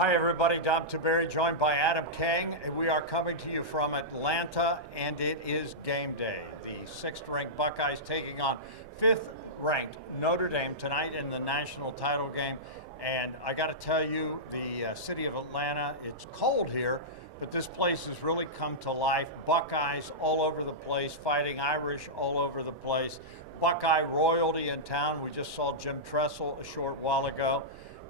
Hi everybody, Dom Tiberi joined by Adam King. We are coming to you from Atlanta and it is game day. The 6th-ranked Buckeyes taking on 5th-ranked Notre Dame tonight in the national title game. And I got to tell you, the city of Atlanta, it's cold here, but this place has really come to life. Buckeyes all over the place, fighting Irish all over the place. Buckeye royalty in town. We just saw Jim Tressel a short while ago.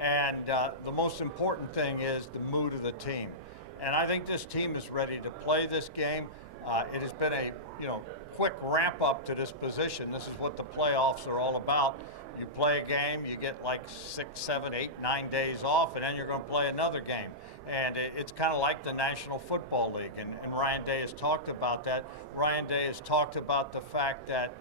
And the most important thing is the mood of the team. And I think this team is ready to play this game. It has been a quick ramp up to this position. This is what the playoffs are all about. You play a game, you get like 6, 7, 8, 9 days off, and then you're going to play another game. And it's kind of like the National Football League. And Ryan Day has talked about that. Ryan Day has talked about the fact that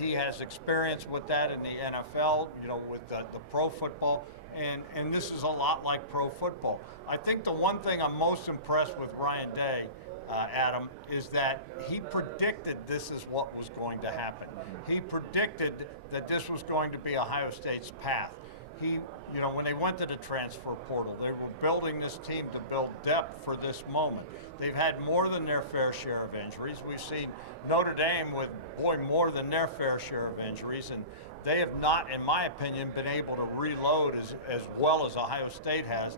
he has experience with that in the NFL, with the pro football. And this is a lot like pro football. I think the one thing I'm most impressed with Ryan Day, Adam, is that he predicted this is what was going to happen. He predicted that this was going to be Ohio State's path. When they went to the transfer portal, they were building this team to build depth for this moment. They've had more than their fair share of injuries. We've seen Notre Dame with, more than their fair share of injuries, and they have not, in my opinion, been able to reload as well as Ohio State has.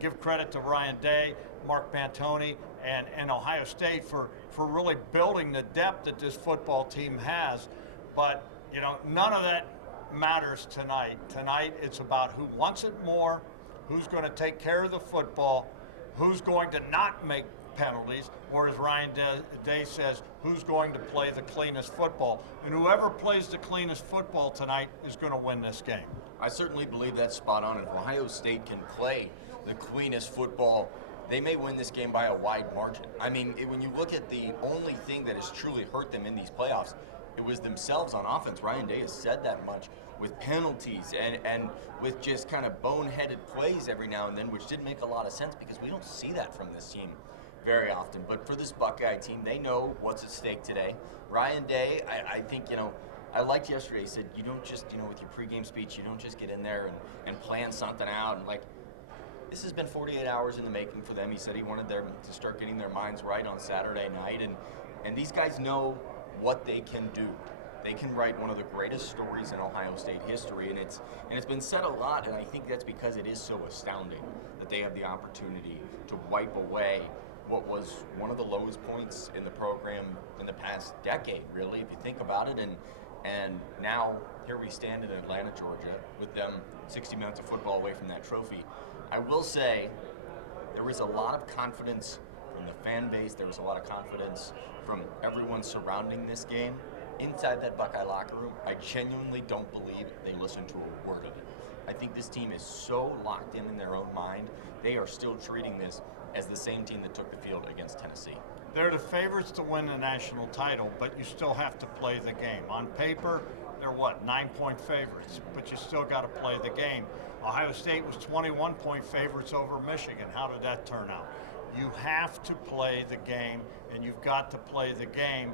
Give credit to Ryan Day, Mark Pantoni, and Ohio State for really building the depth that this football team has. But, none of that matters tonight. Tonight, it's about who wants it more, who's going to take care of the football, who's going to not make penalties, or as Ryan Day says, who's going to play the cleanest football. And whoever plays the cleanest football tonight is going to win this game. I certainly believe that's spot on. If Ohio State can play the cleanest football, they may win this game by a wide margin. I mean, when you look at the only thing that has truly hurt them in these playoffs, it was themselves on offense. Ryan Day has said that much, with penalties and with just kind of boneheaded plays every now and then, which didn't make a lot of sense because we don't see that from this team very often. But for this Buckeye team, they know what's at stake today. Ryan Day, I think, I liked yesterday, he said, you don't just, with your pregame speech, you don't just get in there and plan something out. And this has been 48 hours in the making for them. He said he wanted them to start getting their minds right on Saturday night. And these guys know what they can do. They can write one of the greatest stories in Ohio State history, and it's been said a lot, and I think that's because it is so astounding that they have the opportunity to wipe away what was one of the lowest points in the program in the past decade, really, if you think about it. And now here we stand in Atlanta, Georgia, with them 60 minutes of football away from that trophy. I will say there was a lot of confidence from the fan base. There was a lot of confidence from everyone surrounding this game. Inside that Buckeye locker room, I genuinely don't believe they listened to a word of it. I think this team is so locked in their own mind, they are still treating this as the same team that took the field against Tennessee. They're the favorites to win the national title, but you still have to play the game. On paper, they're 9-point favorites, but you still got to play the game. Ohio State was 21-point favorites over Michigan. How did that turn out? You have to play the game, and you've got to play the game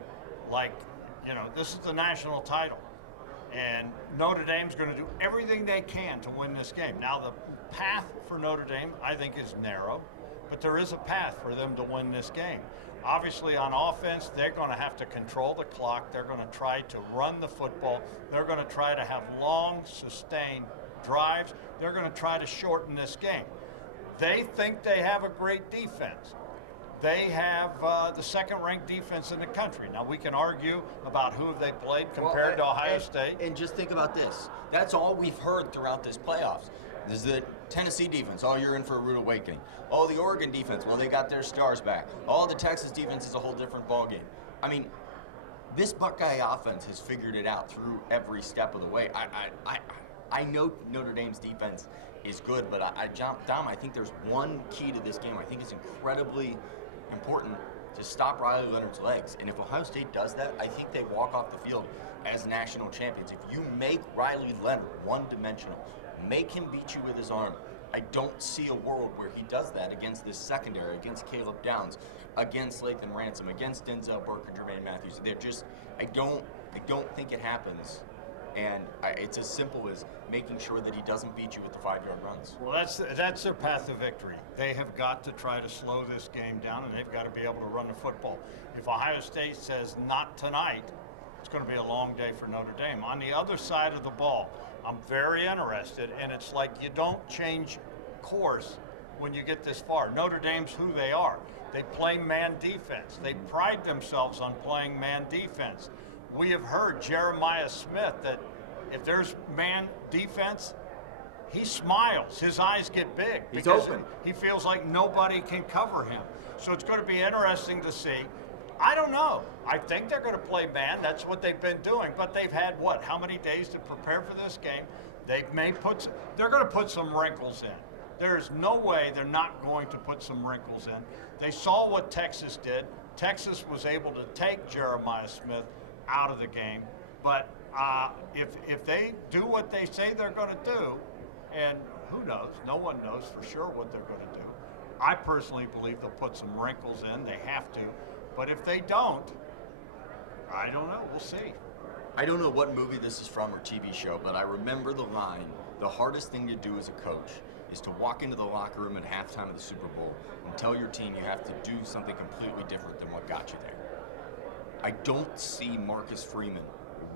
like, this is the national title. And Notre Dame's going to do everything they can to win this game. Now, the path for Notre Dame, I think, is narrow, but there is a path for them to win this game. Obviously, on offense, they're going to have to control the clock. They're going to try to run the football. They're going to try to have long, sustained drives. They're going to try to shorten this game. They think they have a great defense. They have the second-ranked defense in the country. Now, we can argue about who they played compared to Ohio State. And just think about this. That's all we've heard throughout this playoffs. Is the Tennessee defense, you're in for a rude awakening. The Oregon defense, they got their stars back. The Texas defense is a whole different ballgame. I mean, this Buckeye offense has figured it out through every step of the way. I know Notre Dame's defense is good, but Dom, I think there's one key to this game. I think it's incredibly important to stop Riley Leonard's legs. And if Ohio State does that, I think they walk off the field as national champions. If you make Riley Leonard one-dimensional, make him beat you with his arm, I don't see a world where he does that against this secondary, against Caleb Downs, against Lathan Ransom, against Denzel Burke or Jermaine Matthews. I don't think it happens And it's as simple as making sure that he doesn't beat you with the 5-yard runs. Well, that's their path to victory. They have got to try to slow this game down, and they've got to be able to run the football. If Ohio State says not tonight, it's going to be a long day for Notre Dame. On the other side of the ball, I'm very interested, and it's like you don't change course when you get this far. Notre Dame's who they are. They play man defense. They pride themselves on playing man defense. We have heard Jeremiah Smith that if there's man defense, he smiles. His eyes get big. He's because open. He feels like nobody can cover him. So it's going to be interesting to see. I don't know. I think they're going to play man. That's what they've been doing. But they've had, what, how many days to prepare for this game? They're going to put some wrinkles in. There's no way they're not going to put some wrinkles in. They saw what Texas did. Texas was able to take Jeremiah Smith out of the game. But if they do what they say they're going to do, and who knows, no one knows for sure what they're going to do. I personally believe they'll put some wrinkles in. They have to. But if they don't, I don't know. We'll see. I don't know what movie this is from or TV show, but I remember the line, the hardest thing to do as a coach is to walk into the locker room at halftime of the Super Bowl and tell your team you have to do something completely different than what got you there. I don't see Marcus Freeman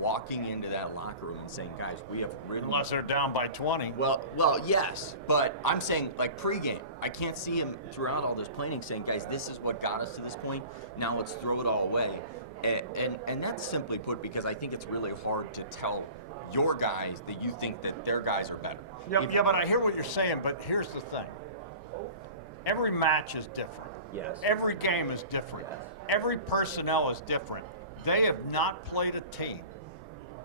walking into that locker room and saying, guys, we have ridden... Unless they're down by 20. Well, yes, but I'm saying, like, pregame. I can't see him throughout all this planning saying, guys, this is what got us to this point. Now let's throw it all away. And that's simply put because I think it's really hard to tell your guys that you think that their guys are better. Yeah, but I hear what you're saying, but here's the thing. Every match is different. Yes. Every game is different. Yes. Every personnel is different. They have not played a team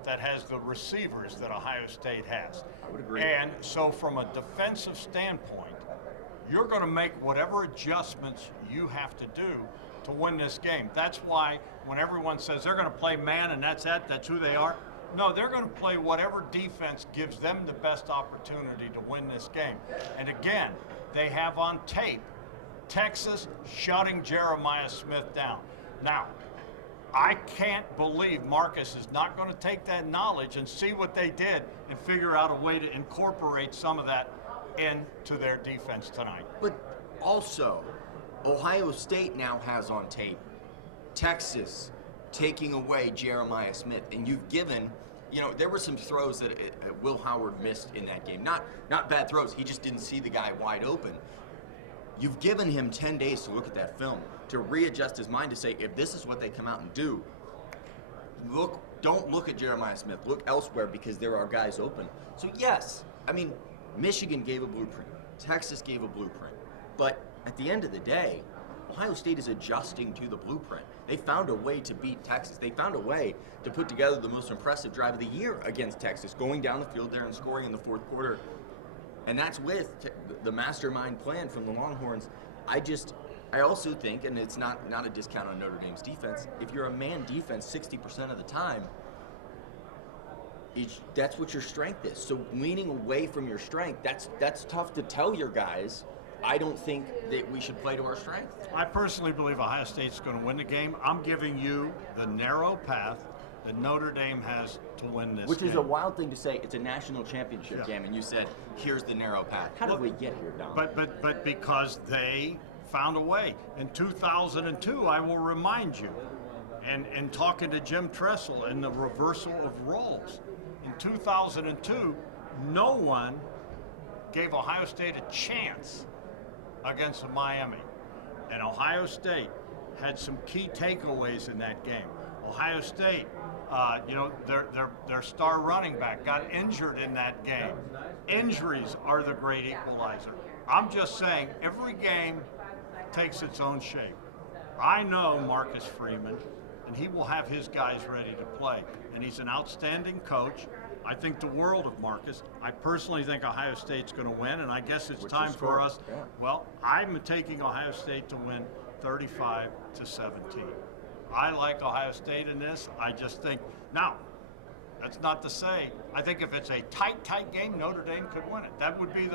that has the receivers that Ohio State has. I would agree. And so from a defensive standpoint, you're going to make whatever adjustments you have to do to win this game. That's why when everyone says they're going to play man and that's it, that's who they are, no, they're going to play whatever defense gives them the best opportunity to win this game. And again, they have on tape Texas shutting Jeremiah Smith down. Now, I can't believe Marcus is not going to take that knowledge and see what they did and figure out a way to incorporate some of that into their defense tonight. But also, Ohio State now has on tape Texas taking away Jeremiah Smith. And you've given, there were some throws that Will Howard missed in that game. Not bad throws. He just didn't see the guy wide open. You've given him 10 days to look at that film, to readjust his mind to say, if this is what they come out and do, don't look at Jeremiah Smith. Look elsewhere because there are guys open. So yes, Michigan gave a blueprint. Texas gave a blueprint. But at the end of the day, Ohio State is adjusting to the blueprint. They found a way to beat Texas. They found a way to put together the most impressive drive of the year against Texas, going down the field there and scoring in the fourth quarter. And that's with the mastermind plan from the Longhorns. I also think, and it's not a discount on Notre Dame's defense, if you're a man defense 60% of the time, that's what your strength is. So leaning away from your strength, that's tough to tell your guys. I don't think that we should play to our strength. I personally believe Ohio State's going to win the game. I'm giving you the narrow path that Notre Dame has to win this Which game. is a wild thing to say. It's a national championship game, and you said, here's the narrow path. How did we get here, Don? But because they found a way. In 2002, I will remind you, and talking to Jim Tressel and the reversal of roles. In 2002, no one gave Ohio State a chance against Miami. And Ohio State had some key takeaways in that game. Ohio State, their star running back got injured in that game. Injuries are the great equalizer. I'm just saying, every game takes its own shape. I know Marcus Freeman, and he will have his guys ready to play. And he's an outstanding coach. I think the world of Marcus. I personally think Ohio State's going to win, and I guess it's time for us. Yeah. Well, I'm taking Ohio State to win 35-17. I like Ohio State in this. I just think, now, that's not to say, I think if it's a tight game, Notre Dame could win it. That would be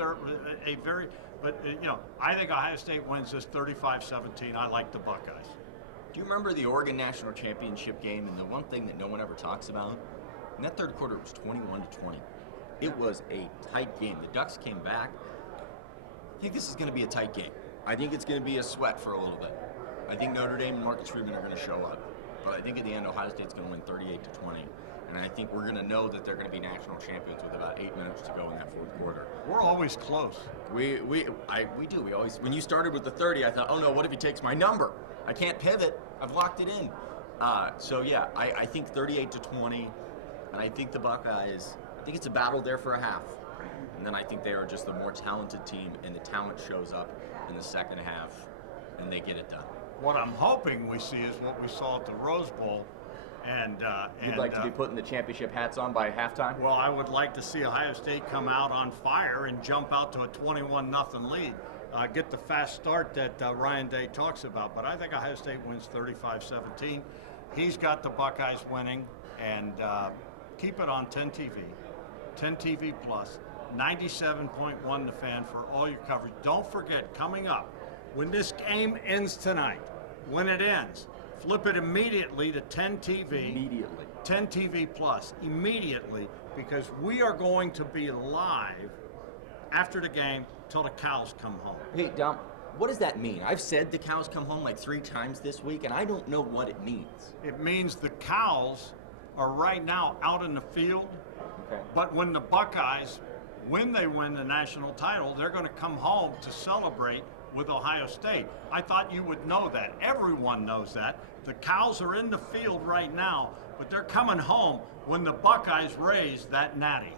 I think Ohio State wins this 35-17. I like the Buckeyes. Do you remember the Oregon National Championship game? And the one thing that no one ever talks about In that third quarter, it was 21-20. It was a tight game. The Ducks came back. I think this is going to be a tight game. I think it's going to be a sweat for a little bit. I think Notre Dame and Marcus Freeman are going to show up. But I think at the end, Ohio State's going to win 38-20. And I think we're going to know that they're going to be national champions with about 8 minutes to go in that fourth quarter. We're always close. We do. We always. When you started with the 30, I thought, oh no, what if he takes my number? I can't pivot. I've locked it in. So yeah, I think 38-20, and I think the Buckeyes. I think it's a battle there for a half, and then I think they are just the more talented team, and the talent shows up in the second half, and they get it done. What I'm hoping we see is what we saw at the Rose Bowl. And you'd like to be putting the championship hats on by halftime? Well, I would like to see Ohio State come out on fire and jump out to a 21-0 lead. Get the fast start that Ryan Day talks about. But I think Ohio State wins 35-17. He's got the Buckeyes winning, and keep it on 10 TV, 10 TV Plus, 97.1 The Fan for all your coverage. Don't forget, coming up, when this game ends tonight, when it ends, flip it immediately to 10 TV. Immediately. 10 TV Plus, immediately, because we are going to be live after the game till the cows come home. Hey, Dom, what does that mean? I've said the cows come home like 3 times this week, and I don't know what it means. It means the cows are right now out in the field, Okay. but when the Buckeyes, when they win the national title, they're going to come home to celebrate with Ohio State. I thought you would know that. Everyone knows that. The cows are in the field right now, but they're coming home when the Buckeyes raise that natty.